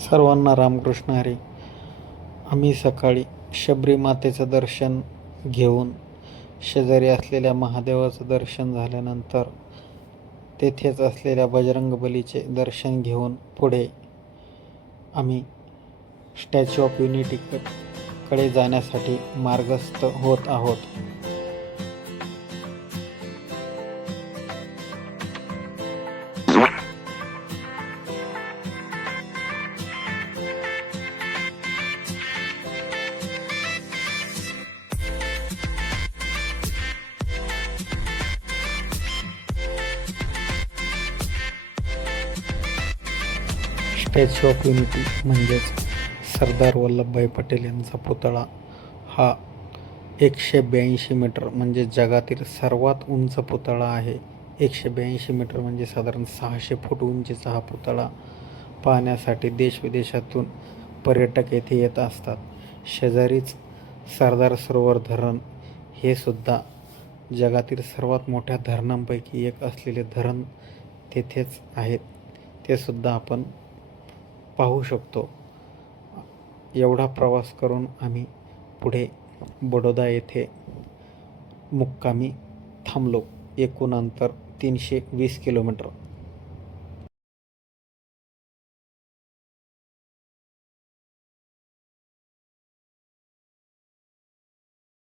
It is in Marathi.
सर्वांना रामकृष्ण हरी. आम्ही सकाळी शबरी मातेचं दर्शन घेऊन शेजारी असलेल्या महादेवाचं दर्शन झाल्यानंतर तेथेच असलेल्या बजरंगबलीचे दर्शन घेऊन पुढे आम्ही स्टॅच्यू ऑफ युनिटीकडे जाण्यासाठी मार्गस्थ होत आहोत. स्टॅच्यू ऑफ युनिटी म्हणजेच सरदार वल्लभभाई पटेल यांचा पुतळा हा 182 मीटर म्हणजे जगातील सर्वात उंच पुतळा आहे. 182 मीटर म्हणजे साधारण 600 फूट उंचीचा हा पुतळा पाहण्यासाठी देशविदेशातून पर्यटक येथे येत असतात. शेजारीच सरदार सरोवर धरण हे सुद्धा जगातील सर्वात मोठ्या धरणांपैकी एक असलेले धरण तेथेच आहेत. ते सुद्धा आपण पाहू शकतो. एवढा प्रवास करून आम्ही पुढे बडोदा येथे मुक्कामी थांबलो. एकूण अंतर 320 किलोमीटर.